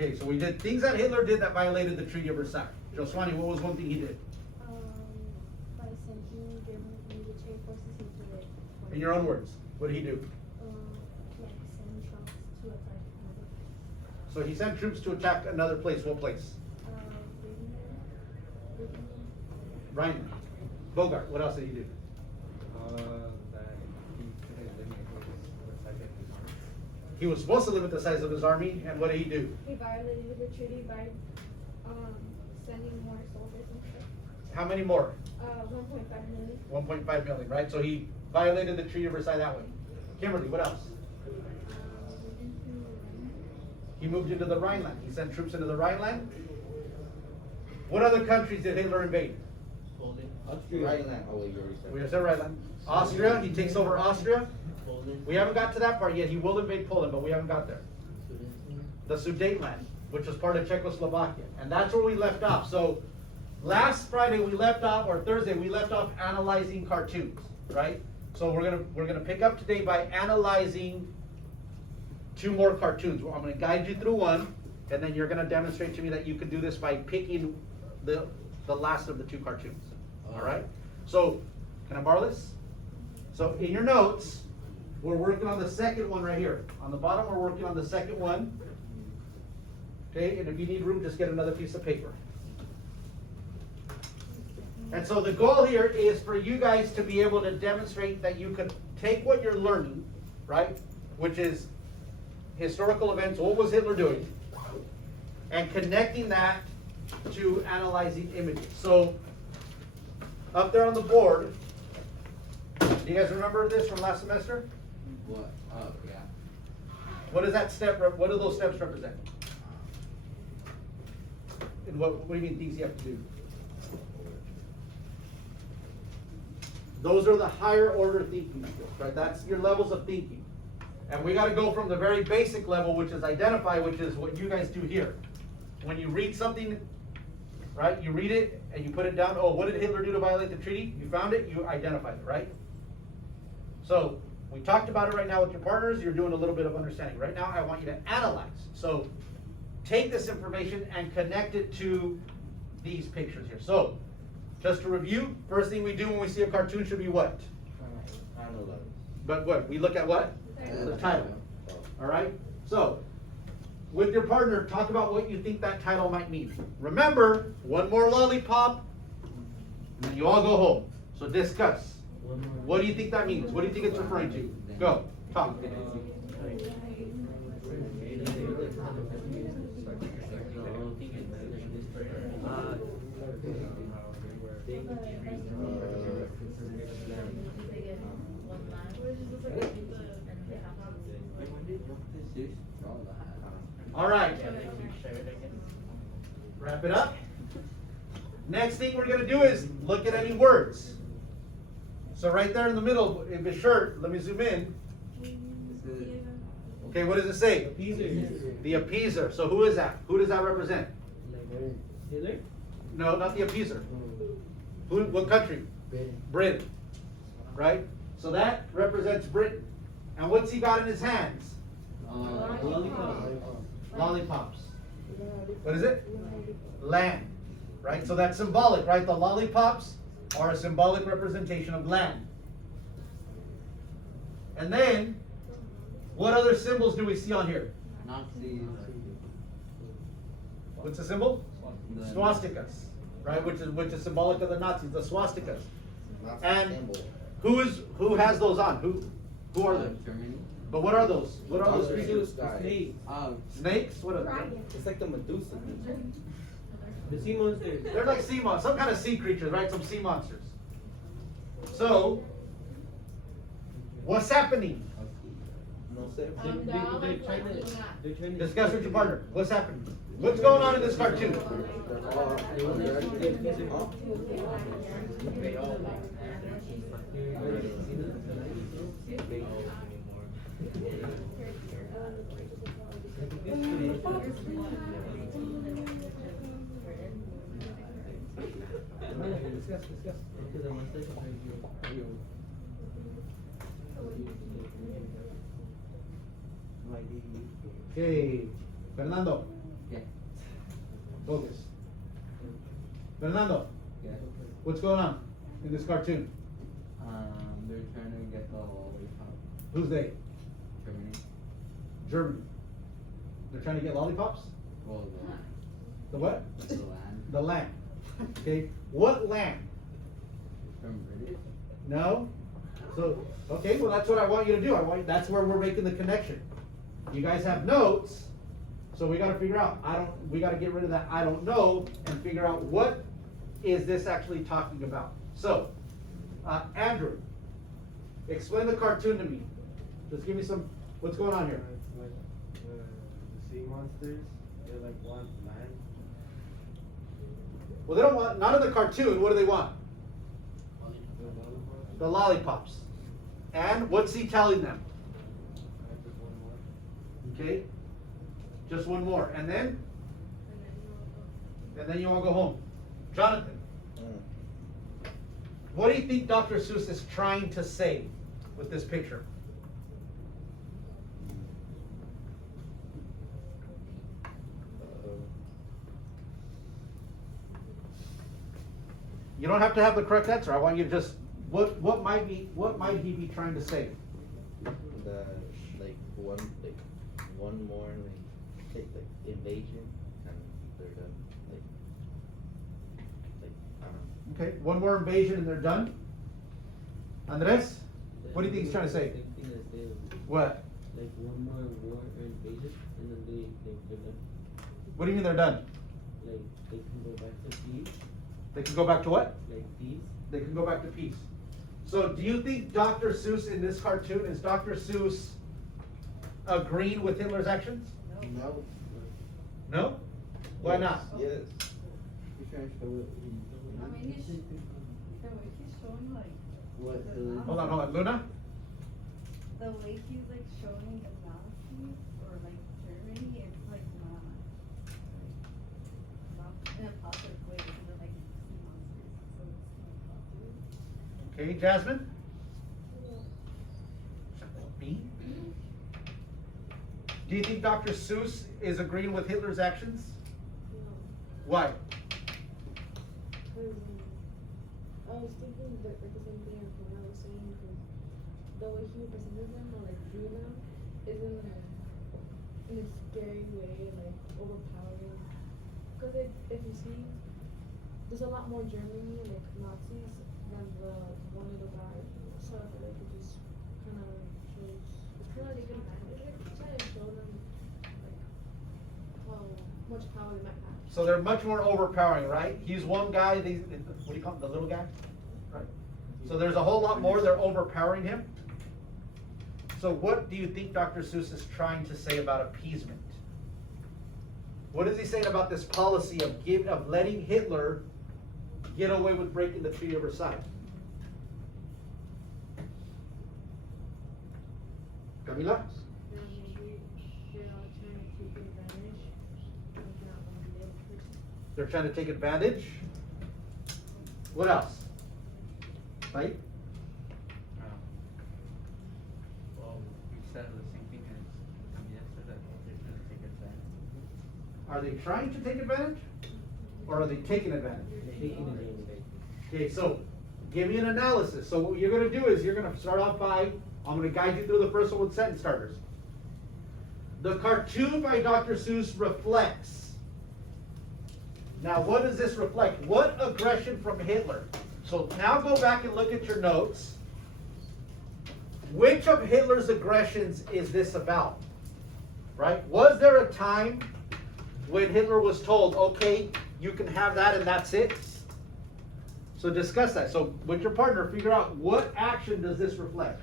Okay, so we did things that Hitler did that violated the Treaty of Versailles. Joswani, what was one thing he did? By sending German military forces into the. In your own words, what did he do? Like send troops to attack another place. So he sent troops to attack another place. What place? Britain. Rhineland. Bogart, what else did he do? That he couldn't limit his second. He was supposed to limit the size of his army, and what did he do? He violated the treaty by sending more soldiers and stuff. How many more? 1.5 million. 1.5 million, right? So he violated the Treaty of Versailles that way. Kimberly, what else? He moved into the Rhineland. He sent troops into the Rhineland. What other countries did Hitler invade? Poland. Rhineland, oh, you already said. We just said Rhineland. Austria, he takes over Austria. Poland. We haven't got to that part yet. He will invade Poland, but we haven't got there. The Sudetenland, which was part of Czechoslovakia. And that's where we left off. So last Friday we left off, or Thursday, we left off analyzing cartoons, right? So we're gonna pick up today by analyzing two more cartoons. Well, I'm gonna guide you through one, and then you're gonna demonstrate to me that you can do this by picking the last of the two cartoons. All right? So, can I borrow this? So in your notes, we're working on the second one right here. On the bottom, we're working on the second one. Okay, and if you need room, just get another piece of paper. And so the goal here is for you guys to be able to demonstrate that you can take what you're learning, right, which is historical events, what was Hitler doing, and connecting that to analyzing images. So up there on the board, do you guys remember this from last semester? What? Oh, yeah. What does that step, what do those steps represent? And what do you mean things you have to do? Those are the higher order thinking skills, right? That's your levels of thinking. And we gotta go from the very basic level, which is identify, which is what you guys do here. When you read something, right, you read it and you put it down, oh, what did Hitler do to violate the treaty? You found it, you identified it, right? So, we talked about it right now with your partners, you're doing a little bit of understanding. Right now, I want you to analyze. So, take this information and connect it to these pictures here. So, just to review, first thing we do when we see a cartoon should be what? Analyze. But what? We look at what? The title. All right? So, with your partner, talk about what you think that title might mean. Remember, one more lollipop, and then you all go home. So discuss. What do you think that means? What do you think it's referring to? Go. Talk. All right. Wrap it up. Next thing we're going to do is look at any words. So right there in the middle, in the shirt, let me zoom in. Okay, what does it say? The appeaser. So who is that? Who does that represent? Hitler? No, not the appeaser. Who? What country? Britain. Right? So that represents Britain. And what's he got in his hands? Lollipops. What is it? Land. Right? So that's symbolic, right? The lollipops are a symbolic representation of land. And then, what other symbols do we see on here? Nazis. What's the symbol? Swastikas, right? Which is symbolic of the Nazis, the swastikas. And who has those on? Who are they? Germany. But what are those? What are those creatures? Snake. Snakes? What are they? It's like the Medusa. The sea monster. They're like sea monsters, some kind of sea creatures, right? Some sea monsters. So, what's happening? No, sir. They're trying to Discuss with your partner. What's happening? What's going on in this cartoon? Okay, Fernando. Yeah. Focus. Fernando, Yeah. what's going on in this cartoon? They're trying to get the lollipop. Who's they? Germany. Germany. They're trying to get lollipops? Well, The what? the land. The land. Okay, what land? From British. No? So, okay, well, that's what I want you to do. That's where we're making the connection. You guys have notes, so we gotta figure out, we gotta get rid of that I don't know and figure out what is this actually talking about. So, Andrew, explain the cartoon to me. Just give me what's going on here? It's like the sea monsters. They like want land. Well, they don't want, not in the cartoon, what do they want? The lollipops. The lollipops. And what's he telling them? I just one more. Okay? Just one more. And then? And then you'll go. And then you all go home. Jonathan, what do you think Dr. Seuss is trying to say with this picture? You don't have to have the correct answer. I want you to just, what might he be trying to say? The one more invasion and they're done. I don't know. Okay, one more invasion and they're done? Andres, what do you think he's trying to say? What? Like one more war or invasion, and then they're done. What do you mean they're done? Like they can go back to peace, They can go back to what? like peace. They can go back to peace. So do you think Dr. Seuss in this cartoon, is Dr. Seuss agreeing with Hitler's actions? No. No? Why not? Yes. He's trying to show it. I mean, the way he's showing, like, What the the- Hold on, Luna? the way he's like showing the Nazis or like Germany, it's like not in a positive way because they're like sea monsters, so it's not positive. Okay, Jasmine? Me? Do you think Dr. Seuss is agreeing with Hitler's actions? Why? I was thinking that like the same thing as what I was saying, because the way he represented them or like drew them isn't like in a scary way, like overpowering. Because if you see, there's a lot more Germany like Nazis than the one little guy. So I feel like it just kind of shows. It's kind of like it's trying to show them like how much power they might have. So they're much more overpowering, right? He's one guy, what do you call him, the little guy? Right? So there's a whole lot more, they're overpowering him. So what do you think Dr. Seuss is trying to say about appeasement? What is he saying about this policy of letting Hitler get away with breaking the Treaty of Versailles? Camila? Then maybe they're all trying to take advantage of that one little person. They're trying to take advantage. What else? Right? Well, we said the same thing as yesterday, they're trying to take advantage. Are they trying to take advantage? Or are they taking advantage? Taking advantage. Okay, so give me an analysis. So what you're gonna do is you're gonna start off by, I'm gonna guide you through the first one with sentence starters. The cartoon by Dr. Seuss reflects. Now what does this reflect? What aggression from Hitler? So now go back and look at your notes. Which of Hitler's aggressions is this about? Right? Was there a time when Hitler was told, okay, you can have that and that's it? So discuss that. So with your partner, figure out what action does this reflect?